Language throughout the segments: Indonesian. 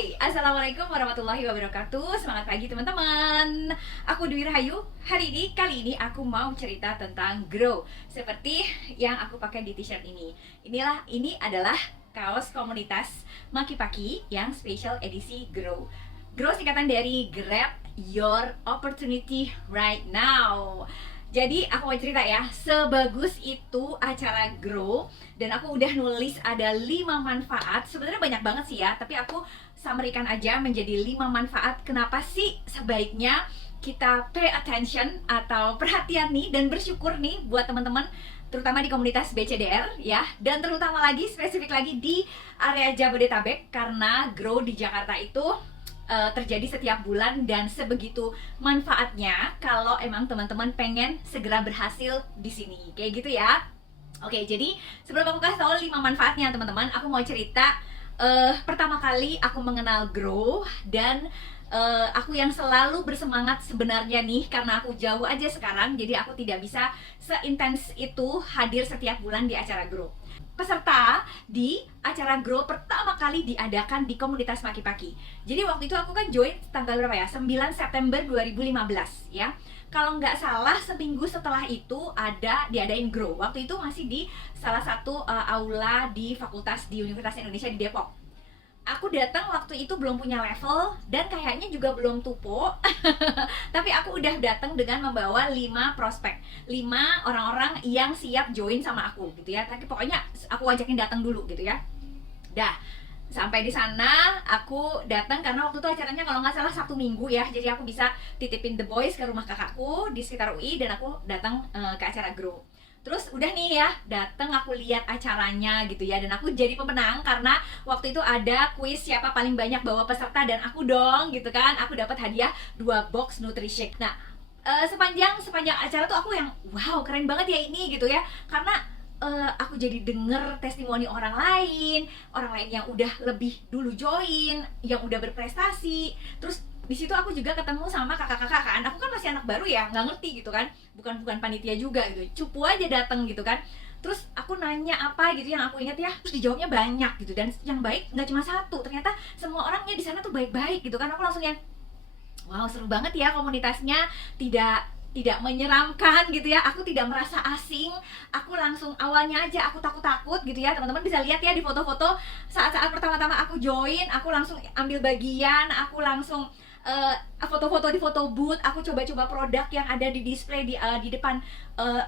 Hai, Assalamualaikum warahmatullahi wabarakatuh. Semangat pagi teman-teman. Aku Dwi Rahayu. Kali ini aku mau cerita tentang grow. Seperti yang aku pakai di t-shirt ini. Ini adalah kaos komunitas Maki Paki yang special edisi grow. Grow singkatan dari Grab Your Opportunity Right Now. Jadi aku mau cerita ya, sebagus itu acara Grow. Dan aku udah nulis ada 5 manfaat. Sebenarnya banyak banget sih ya, tapi aku summary-kan aja menjadi 5 manfaat. Kenapa sih sebaiknya kita pay attention atau perhatian nih dan bersyukur nih buat teman-teman, terutama di komunitas BCDR ya, dan terutama lagi spesifik lagi di area Jabodetabek, karena Grow di Jakarta itu terjadi setiap bulan dan sebegitu manfaatnya kalau emang teman-teman pengen segera berhasil di sini. Kayak gitu ya. Oke, jadi sebelum aku kasih tahu 5 manfaatnya teman-teman, aku mau cerita pertama kali aku mengenal Grow dan aku yang selalu bersemangat sebenarnya nih, karena aku jauh aja sekarang, jadi aku tidak bisa seintens itu hadir setiap bulan di acara Grow. Peserta di acara Grow pertama kali diadakan di komunitas Maki Paki. Jadi waktu itu aku kan join tanggal berapa ya? 9 September 2015 ya. Kalau nggak salah seminggu setelah itu diadain Grow. Waktu itu masih di salah satu aula di fakultas di Universitas Indonesia di Depok. Aku datang waktu itu belum punya level dan kayaknya juga belum tupo. Tapi aku udah datang dengan membawa 5 prospek, 5 orang-orang yang siap join sama aku gitu ya. Tapi pokoknya aku ajakin datang dulu gitu ya. Dah, sampai di sana aku datang karena waktu itu acaranya kalau nggak salah Sabtu Minggu ya. Jadi aku bisa titipin the boys ke rumah kakakku di sekitar UI dan aku datang ke acara Grow. Terus udah nih ya, dateng aku lihat acaranya gitu ya, dan aku jadi pemenang karena waktu itu ada kuis siapa paling banyak bawa peserta, dan aku dong gitu kan, aku dapat hadiah 2 box Nutri-Shake. Nah, sepanjang acara tuh aku yang wow, keren banget ya ini gitu ya, karena aku jadi denger testimoni orang lain yang udah lebih dulu join, yang udah berprestasi. Terus di situ aku juga ketemu sama kakak-kakak kan, aku kan masih anak baru ya, nggak ngerti gitu kan, bukan panitia juga gitu, cupu aja dateng gitu kan. Terus aku nanya apa gitu yang aku ingat ya, terus dijawabnya banyak gitu, dan yang baik nggak cuma satu, ternyata semua orangnya di sana tuh baik-baik gitu kan. Aku langsung yang wow, seru banget ya komunitasnya, tidak menyeramkan gitu ya, aku tidak merasa asing. Aku langsung awalnya aja aku takut gitu ya, teman-teman bisa lihat ya di foto-foto saat-saat pertama-tama aku join, aku langsung ambil bagian, aku langsung foto-foto di foto booth, aku coba-coba produk yang ada di display di depan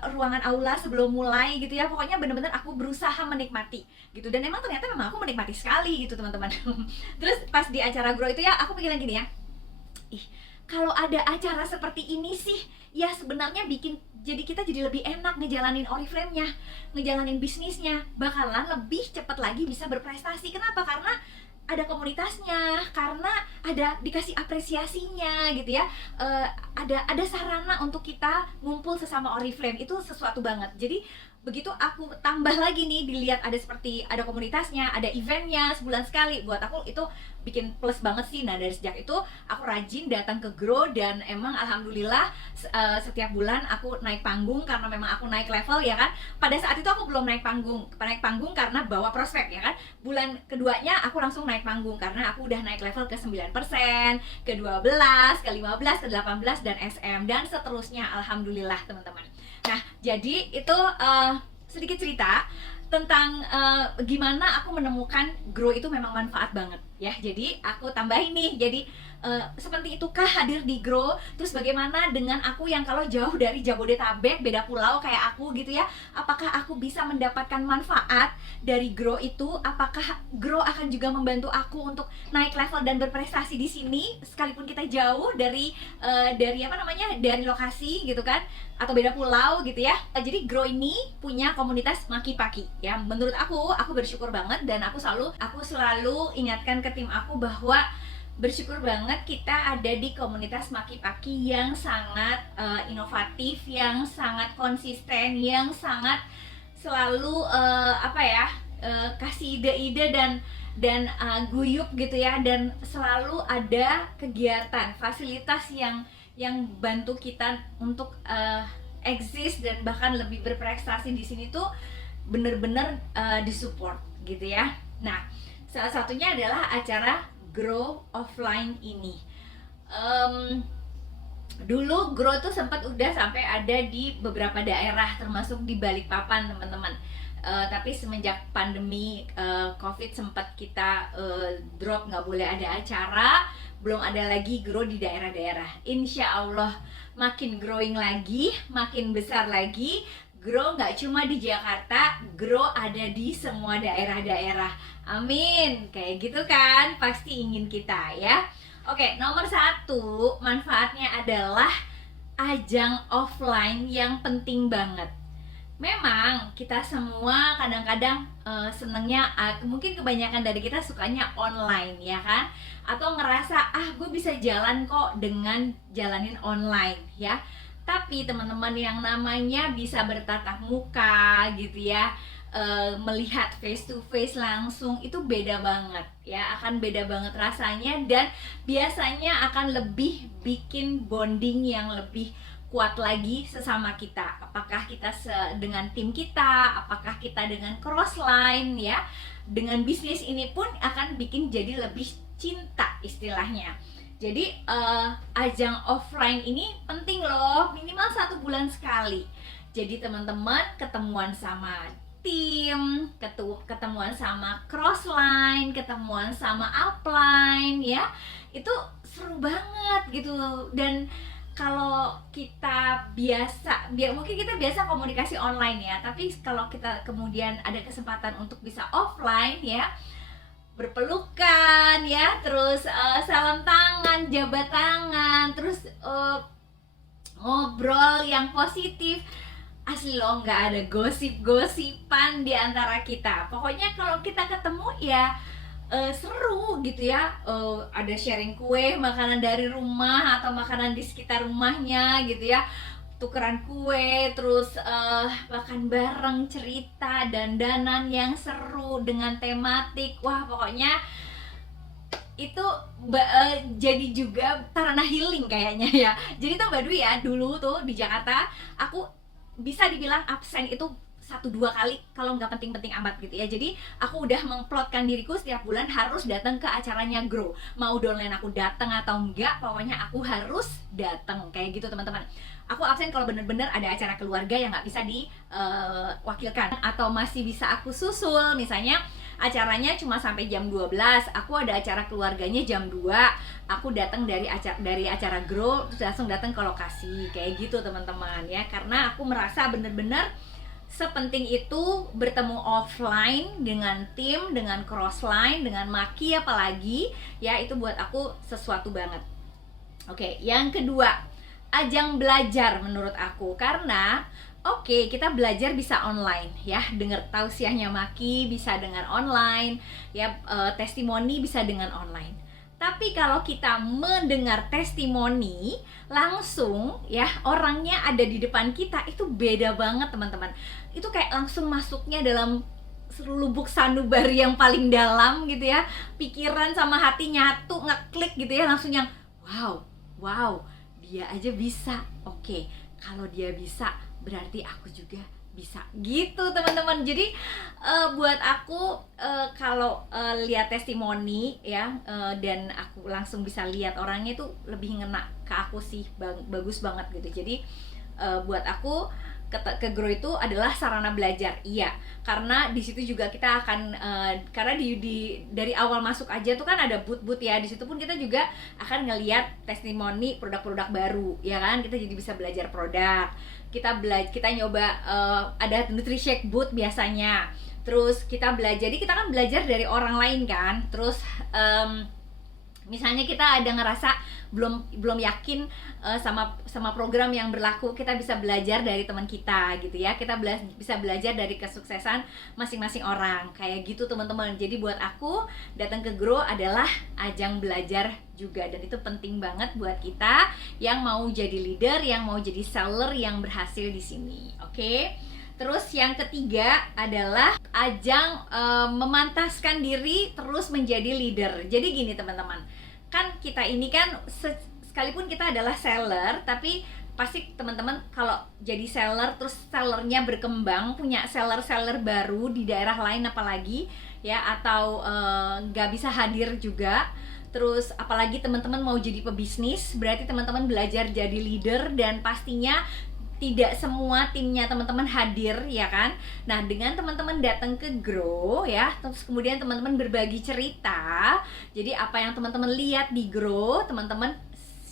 ruangan aula sebelum mulai gitu ya. Pokoknya bener-bener aku berusaha menikmati gitu, dan emang ternyata memang aku menikmati sekali gitu teman-teman. Terus pas di acara Grow itu ya, aku pikiran gini ya, ih, kalau ada acara seperti ini sih ya sebenarnya jadi kita jadi lebih enak ngejalanin Oriflame-nya, ngejalanin bisnisnya, bakalan lebih cepat lagi bisa berprestasi. Kenapa? Karena ada komunitasnya, karena ada dikasih apresiasinya gitu ya. Ada sarana untuk kita ngumpul sesama Oriflame, itu sesuatu banget. Jadi begitu aku tambah lagi nih, dilihat ada komunitasnya, ada eventnya sebulan sekali, buat aku itu bikin plus banget sih. Nah, dari sejak itu aku rajin datang ke Grow, dan emang alhamdulillah setiap bulan aku naik panggung karena memang aku naik level ya kan. Pada saat itu aku belum naik panggung karena bawa prospek ya kan. Bulan keduanya aku langsung naik panggung karena aku udah naik level ke 9%, ke 12, ke 15, ke 18 dan SM, dan seterusnya alhamdulillah teman-teman. Nah, jadi itu sedikit cerita tentang gimana aku menemukan Grow itu memang manfaat banget ya. Jadi aku tambahin nih, jadi seperti itukah hadir di Grow? Terus bagaimana dengan aku yang kalau jauh dari Jabodetabek, beda pulau kayak aku gitu ya, apakah aku bisa mendapatkan manfaat dari Grow itu? Apakah Grow akan juga membantu aku untuk naik level dan berprestasi di sini sekalipun kita jauh dari dari lokasi gitu kan, atau beda pulau gitu ya. Jadi Grow ini punya komunitas Maki Paki ya. Menurut aku bersyukur banget, dan aku selalu ingatkan ke tim aku bahwa bersyukur banget kita ada di komunitas Maki Paki yang sangat inovatif, yang sangat konsisten, yang sangat selalu kasih ide-ide dan guyup gitu ya, dan selalu ada kegiatan, fasilitas yang bantu kita untuk eksis dan bahkan lebih berprestasi di sini tuh bener-bener disupport gitu ya. Nah, salah satunya adalah acara Grow offline ini. Dulu Grow tuh sempat udah sampai ada di beberapa daerah, termasuk di Balikpapan teman-teman. Tapi semenjak pandemi COVID sempat kita drop, nggak boleh ada acara, belum ada lagi Grow di daerah-daerah. Insya Allah makin growing lagi, makin besar lagi. Grow nggak cuma di Jakarta, Grow ada di semua daerah-daerah. Amin, kayak gitu kan, pasti ingin kita ya. Oke, nomor 1 manfaatnya adalah ajang offline yang penting banget. Memang kita semua kadang-kadang senengnya, mungkin kebanyakan dari kita sukanya online ya kan, atau ngerasa gue bisa jalan kok dengan jalanin online ya. Tapi teman-teman, yang namanya bisa bertatap muka gitu ya, melihat face to face langsung, itu beda banget ya, akan beda banget rasanya, dan biasanya akan lebih bikin bonding yang lebih kuat lagi sesama kita. Apakah kita dengan tim kita, apakah kita dengan crossline ya, dengan bisnis ini pun akan bikin jadi lebih cinta istilahnya. Jadi ajang offline ini penting loh, minimal 1 bulan sekali. Jadi teman-teman ketemuan sama tim, ketemuan sama crossline, ketemuan sama upline ya, itu seru banget gitu. Dan kalau kita mungkin kita biasa komunikasi online ya, tapi kalau kita kemudian ada kesempatan untuk bisa offline ya, berpelukan ya, terus salam tangan, jabat tangan, terus ngobrol yang positif, asli loh, nggak ada gosip-gosipan di antara kita. Pokoknya kalau kita ketemu ya seru gitu ya, ada sharing kue, makanan dari rumah atau makanan di sekitar rumahnya gitu ya, tukeran kue, terus makan bareng, cerita, dandanan yang seru dengan tematik. Wah, pokoknya itu jadi juga sarana healing kayaknya ya. Jadi tuh Mbak Dwi ya, dulu tuh di Jakarta aku bisa dibilang absen itu 1-2 kali kalau nggak penting-penting amat gitu ya. Jadi aku udah mengplotkan diriku setiap bulan harus datang ke acaranya Grow. Mau downline aku datang atau enggak, pokoknya aku harus datang kayak gitu teman-teman. Aku absen kalau bener-bener ada acara keluarga yang nggak bisa diwakilkan, atau masih bisa aku susul. Misalnya acaranya cuma sampai jam 12, aku ada acara keluarganya jam 2, aku datang dari acara Grow terus langsung datang ke lokasi kayak gitu teman-teman ya. Karena aku merasa bener-bener sepenting itu bertemu offline dengan tim, dengan crossline, dengan Maki apalagi ya, itu buat aku sesuatu banget. Oke, yang kedua, ajang belajar menurut aku. Karena kita belajar bisa online ya, dengar tausiahnya Maki bisa dengan online ya, testimoni bisa dengan online. Tapi kalau kita mendengar testimoni langsung ya, orangnya ada di depan kita, itu beda banget teman-teman. Itu kayak langsung masuknya dalam lubuk sanubari yang paling dalam gitu ya, pikiran sama hati nyatu, ngeklik gitu ya, langsung yang wow, dia aja bisa. Oke, kalau dia bisa berarti aku juga bisa gitu teman-teman. Jadi buat aku kalau lihat testimoni ya, dan aku langsung bisa lihat orangnya itu lebih ngena ke aku sih, bagus banget gitu. Jadi buat aku ke Grow itu adalah sarana belajar, iya, karena di situ juga kita akan karena dari awal masuk aja tuh kan ada booth ya, di situ pun kita juga akan ngelihat testimoni produk-produk baru ya kan, kita jadi bisa belajar produk, kita nyoba, ada NutriShake booth biasanya, terus kita belajar, jadi kita kan belajar dari orang lain kan, terus misalnya kita ada ngerasa belum yakin sama program yang berlaku, kita bisa belajar dari teman kita gitu ya, kita bisa belajar dari kesuksesan masing-masing orang kayak gitu teman-teman. Jadi buat aku datang ke Grow adalah ajang belajar juga, dan itu penting banget buat kita yang mau jadi leader, yang mau jadi seller yang berhasil di sini. Oke. Terus yang ketiga adalah ajang memantaskan diri terus menjadi leader. Jadi gini teman-teman, kan kita ini kan sekalipun kita adalah seller, tapi pasti teman-teman kalau jadi seller terus sellernya berkembang, punya seller baru di daerah lain apalagi ya, atau nggak bisa hadir juga, Terus apalagi teman-teman mau jadi pebisnis, berarti teman-teman belajar jadi leader, dan pastinya tidak semua timnya teman-teman hadir, ya kan? Nah, dengan teman-teman datang ke Grow ya, terus kemudian teman-teman berbagi cerita. Jadi apa yang teman-teman lihat di Grow, teman-teman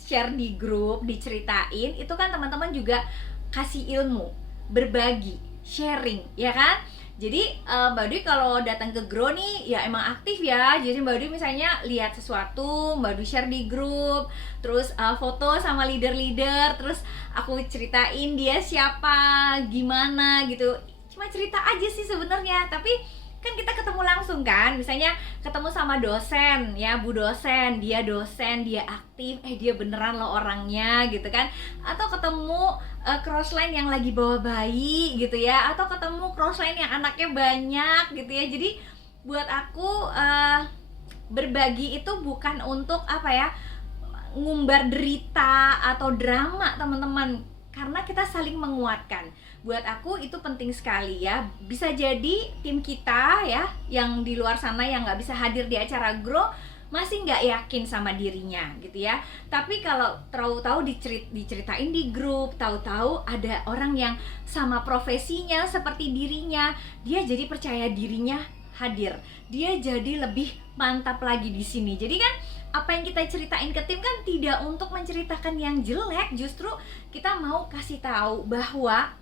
share di grup, diceritain, itu kan teman-teman juga kasih ilmu, berbagi, sharing, ya kan? Jadi Mbak Dwi kalau datang ke Grow nih ya emang aktif ya. Jadi Mbak Dwi misalnya lihat sesuatu, Mbak Dwi share di grup, terus foto sama leader-leader, terus aku ceritain dia siapa, gimana gitu. Cuma cerita aja sih sebenarnya, tapi kan kita ketemu langsung kan, misalnya ketemu sama dosen ya, Bu dosen, dia aktif, dia beneran loh orangnya gitu kan. Atau ketemu crossline yang lagi bawa bayi gitu ya, atau ketemu crossline yang anaknya banyak gitu ya. Jadi buat aku berbagi itu bukan untuk apa ya, ngumbar derita atau drama teman-teman, karena kita saling menguatkan. Buat aku itu penting sekali ya. Bisa jadi tim kita ya yang di luar sana yang nggak bisa hadir di acara Grow masih nggak yakin sama dirinya gitu ya. Tapi kalau tahu-tahu diceritain di grup, tahu-tahu ada orang yang sama profesinya seperti dirinya, dia jadi percaya dirinya hadir, dia jadi lebih mantap lagi di sini. Jadi kan apa yang kita ceritain ke tim kan tidak untuk menceritakan yang jelek, justru kita mau kasih tahu bahwa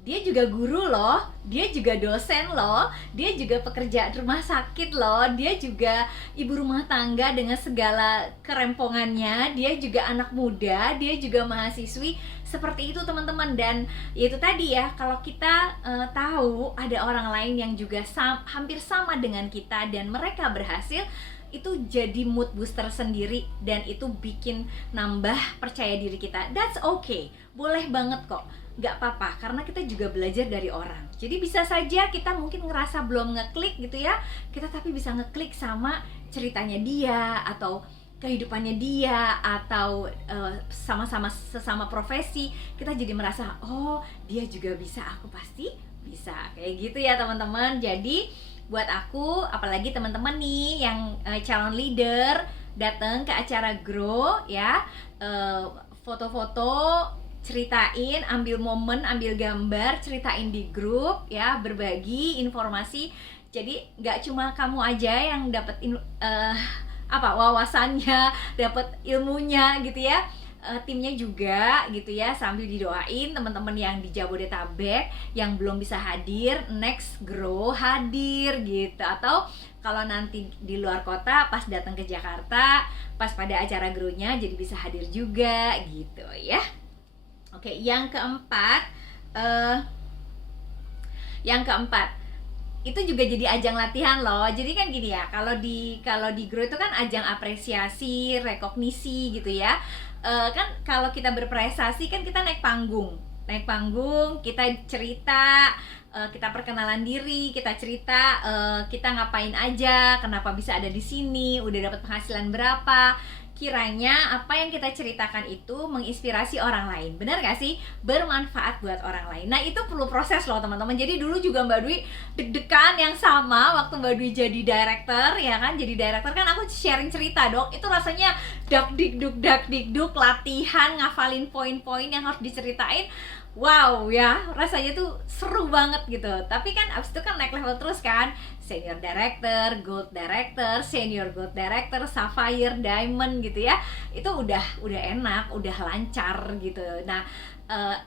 dia juga guru loh, dia juga dosen loh, dia juga pekerja rumah sakit loh, dia juga ibu rumah tangga dengan segala kerempongannya, dia juga anak muda, dia juga mahasiswi, seperti itu teman-teman. Dan itu tadi ya, kalau kita tahu ada orang lain yang juga hampir sama dengan kita dan mereka berhasil, itu jadi mood booster sendiri dan itu bikin nambah percaya diri kita. That's okay, boleh banget kok, gak apa-apa, karena kita juga belajar dari orang. Jadi bisa saja kita mungkin ngerasa belum ngeklik gitu ya, kita tapi bisa ngeklik sama ceritanya dia, atau kehidupannya dia, atau sesama profesi, kita jadi merasa oh dia juga bisa, aku pasti bisa, kayak gitu ya teman-teman. Jadi buat aku, apalagi teman-teman nih yang calon leader datang ke acara Grow ya, foto-foto, ceritain, ambil momen, ambil gambar, ceritain di grup ya, berbagi informasi. Jadi nggak cuma kamu aja yang dapat wawasannya, dapat ilmunya gitu ya, timnya juga gitu ya. Sambil didoain teman-teman yang di Jabodetabek yang belum bisa hadir, next Grow hadir gitu. Atau kalau nanti di luar kota pas datang ke Jakarta, pas pada acara Grow-nya jadi bisa hadir juga gitu ya. Oke, yang keempat itu juga jadi ajang latihan loh. Jadi kan gini ya, kalau di Grow itu kan ajang apresiasi, rekognisi gitu ya. Kan kalau kita berprestasi kan kita naik panggung, kita cerita, kita perkenalan diri, kita cerita kita ngapain aja, kenapa bisa ada di sini, udah dapat penghasilan berapa. Kiranya apa yang kita ceritakan itu menginspirasi orang lain, benar gak sih? Bermanfaat buat orang lain. Nah itu perlu proses loh teman-teman. Jadi dulu juga Mbak Dwi deg-degan yang sama waktu Mbak Dwi jadi director ya kan. Jadi director kan aku sharing cerita dong. Itu rasanya dak dikduk latihan, ngafalin poin-poin yang harus diceritain. Wow ya, rasanya tuh seru banget gitu. Tapi kan abis itu kan naik level terus kan, senior director, gold director, senior gold director, sapphire, diamond gitu ya. Itu udah enak, udah lancar gitu. Nah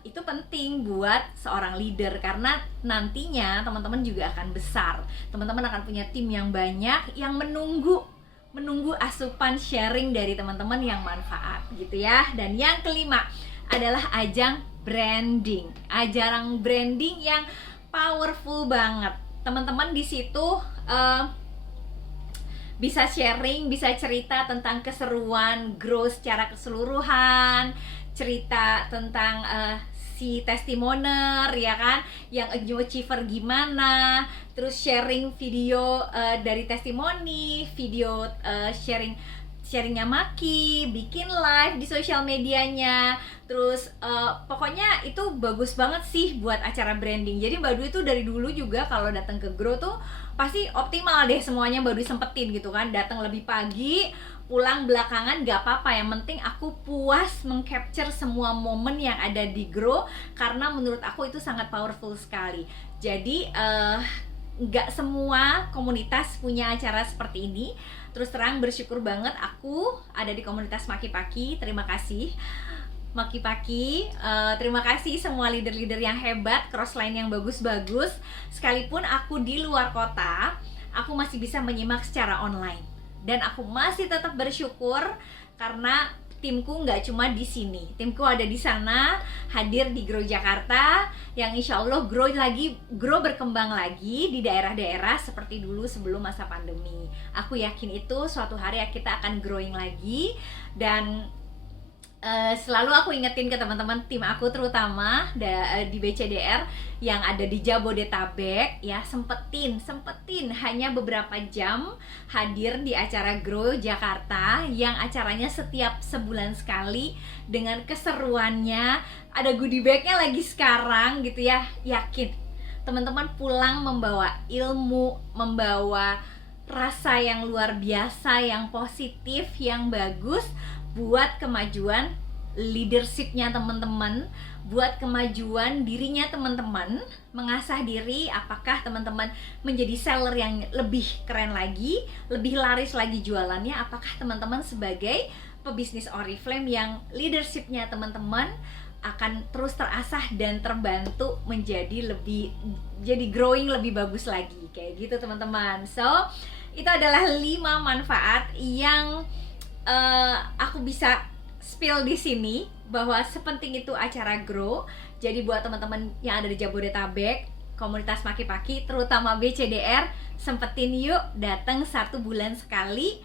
itu penting buat seorang leader, karena nantinya teman-teman juga akan besar, teman-teman akan punya tim yang banyak yang menunggu asupan sharing dari teman-teman yang manfaat gitu ya. Dan yang kelima adalah ajang branding, ajang branding yang powerful banget. Teman-teman di situ bisa sharing, bisa cerita tentang keseruan Grow secara keseluruhan, cerita tentang si testimoner ya kan, yang achiever gimana, terus sharing video dari testimoni, video sharing sharingnya Maki, bikin live di sosial medianya. Terus pokoknya itu bagus banget sih buat acara branding. Jadi Mbak Dwi itu dari dulu juga kalau datang ke Grow tuh pasti optimal deh semuanya Mbak Dwi sempetin gitu kan. Datang lebih pagi, pulang belakangan gak apa-apa, yang penting aku puas mengcapture semua momen yang ada di Grow, karena menurut aku itu sangat powerful sekali. Jadi nggak semua komunitas punya acara seperti ini. Terus terang bersyukur banget aku ada di komunitas Maki Paki. Terima kasih Maki Paki, terima kasih semua leader-leader yang hebat, crossline yang bagus-bagus. Sekalipun aku di luar kota, aku masih bisa menyimak secara online. Dan aku masih tetap bersyukur karena timku nggak cuma di sini, timku ada di sana, hadir di Grow Jakarta, yang insya Allah Grow berkembang lagi di daerah-daerah seperti dulu sebelum masa pandemi. Aku yakin itu suatu hari kita akan growing lagi. Dan selalu aku ingetin ke teman-teman tim aku, terutama di BCDR yang ada di Jabodetabek ya, sempetin hanya beberapa jam hadir di acara Grow Jakarta yang acaranya setiap sebulan sekali dengan keseruannya. Ada goodie bagnya lagi sekarang gitu ya. Yakin teman-teman pulang membawa ilmu, membawa rasa yang luar biasa, yang positif, yang bagus buat kemajuan leadershipnya teman-teman, buat kemajuan dirinya teman-teman, mengasah diri. Apakah teman-teman menjadi seller yang lebih keren lagi, lebih laris lagi jualannya? Apakah teman-teman sebagai pebisnis Oriflame yang leadershipnya teman-teman akan terus terasah dan terbantu menjadi growing lebih bagus lagi, kayak gitu teman-teman. So itu adalah 5 manfaat yang aku bisa spill di sini, bahwa sepenting itu acara Grow. Jadi buat teman-teman yang ada di Jabodetabek, komunitas Maki Paki, terutama BCDR, sempetin yuk datang 1 bulan sekali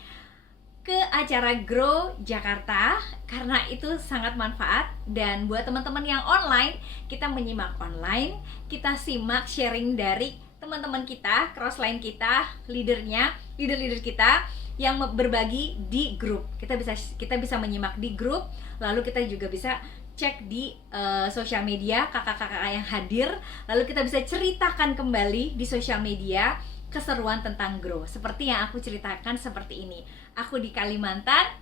ke acara Grow Jakarta, karena itu sangat manfaat. Dan buat teman-teman yang online, kita menyimak online, kita simak sharing dari teman-teman kita, crossline kita, leader kita yang berbagi di grup. Kita bisa menyimak di grup, lalu kita juga bisa cek di sosial media kakak-kakak yang hadir, lalu kita bisa ceritakan kembali di sosial media keseruan tentang Grow. Seperti yang aku ceritakan seperti ini. Aku di Kalimantan,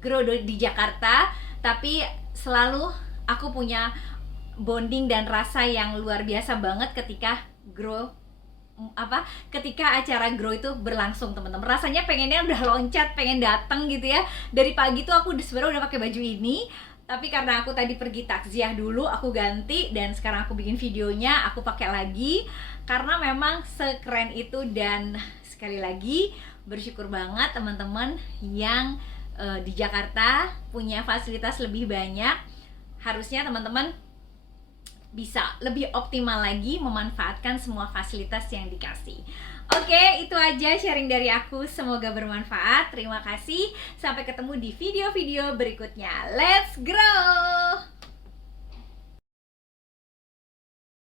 Grow di Jakarta, tapi selalu aku punya bonding dan rasa yang luar biasa banget ketika acara Grow itu berlangsung teman-teman. Rasanya pengennya udah loncat, pengen datang gitu ya. Dari pagi tuh aku sebenarnya udah pakai baju ini, tapi karena aku tadi pergi takziah dulu, aku ganti, dan sekarang aku bikin videonya, aku pakai lagi karena memang sekeren itu. Dan sekali lagi bersyukur banget teman-teman yang di Jakarta punya fasilitas lebih banyak. Harusnya teman-teman bisa lebih optimal lagi memanfaatkan semua fasilitas yang dikasih. Oke, itu aja sharing dari aku. Semoga bermanfaat. Terima kasih. Sampai ketemu di video-video berikutnya. Let's grow!